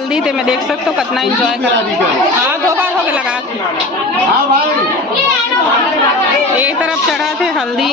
हल्दी थे मैं देख सकते हो कितना एंजॉय कर। हाँ 2 बार हो गए लगा। हाँ भाई एक तरफ चढ़ा थे हल्दी।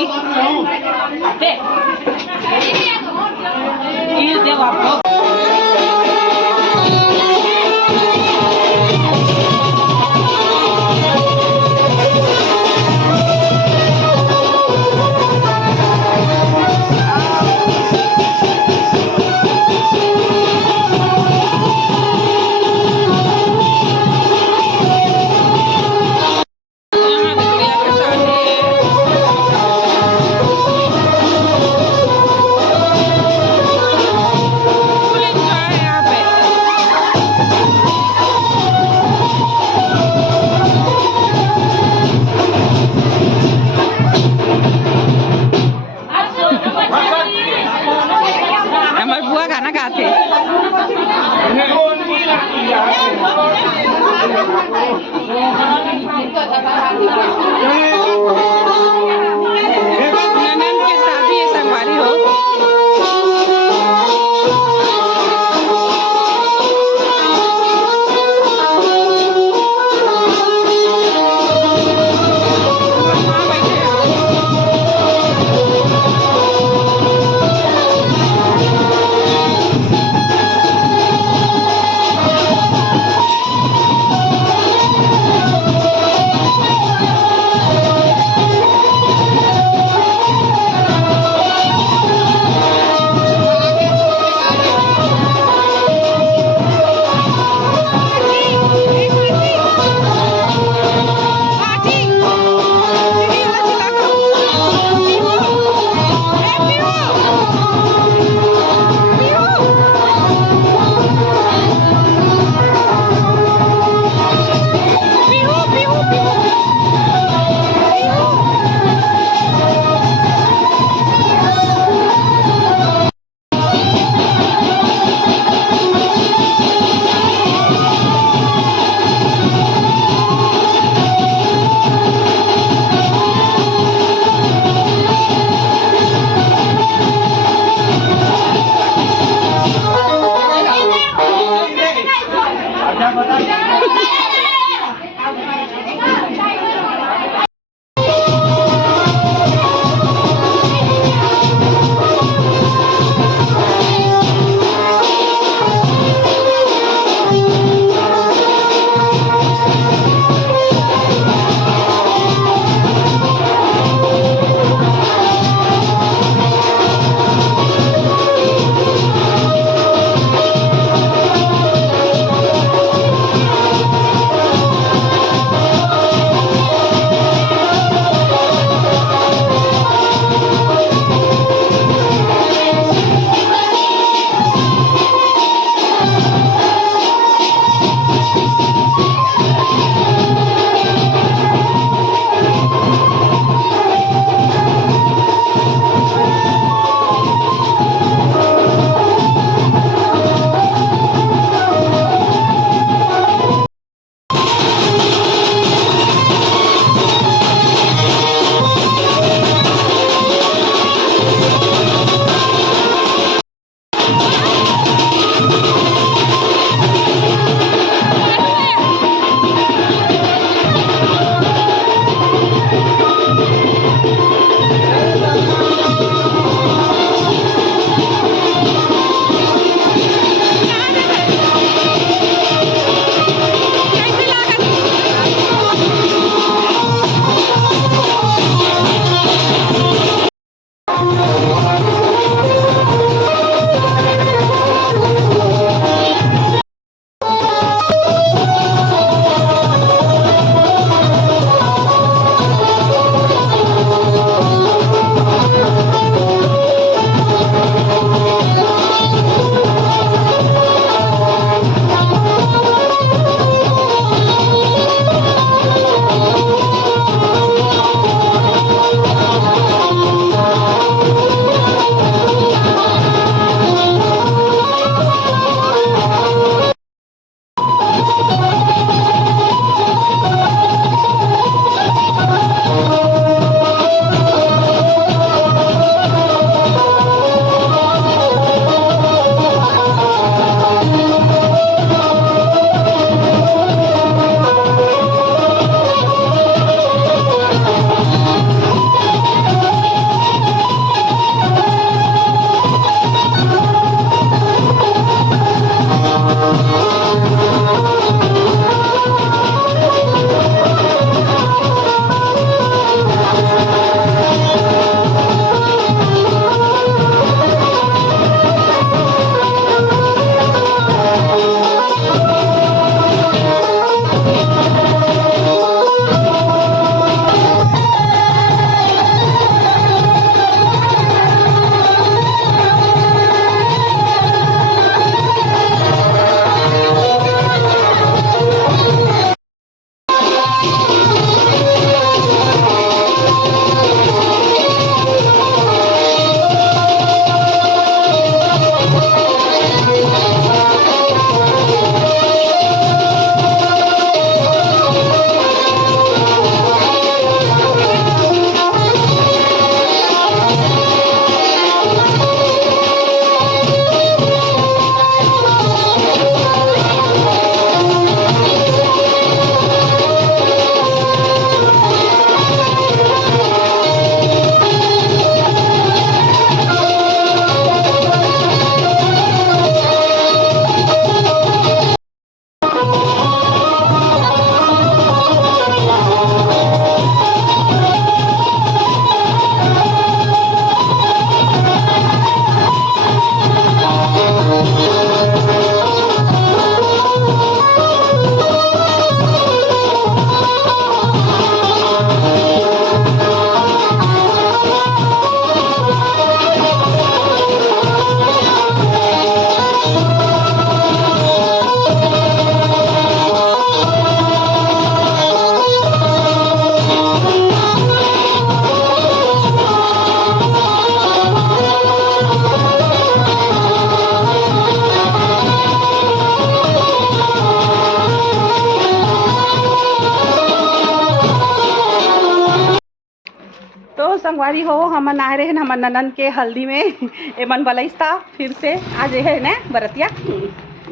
तो संगवारी हो हमन आए रहे हमर ननन के हल्दी में एमन बलैस्ता फिर से आज है न बरतिया।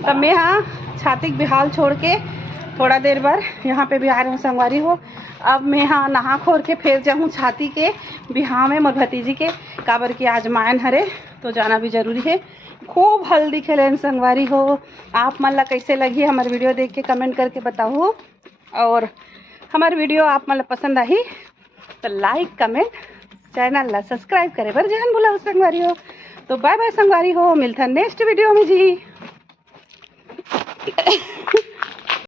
तब मैं हाँ छाती के बिहाल छोड़ के थोड़ा देर बार यहाँ पे भी आ रहे हैं संगवारी हो। अब मैं हाँ नहा खोर के फिर जाऊँ छाती के बिहाव में मोर भतीजी के काबर की आज मायन हरे तो जाना भी जरूरी है। खूब हल्दी खेले संगवारी हो। आप मन ला कैसे लगी हमारी वीडियो देख के कमेंट करके बताओ। और हमारी वीडियो आप मन ला पसंद आई तो लाइक कमेंट चैनल ला सब्सक्राइब करे बर जहन भूला संगवारी हो। तो बाय बाय संगवारी हो, मिलता नेक्स्ट वीडियो में जी।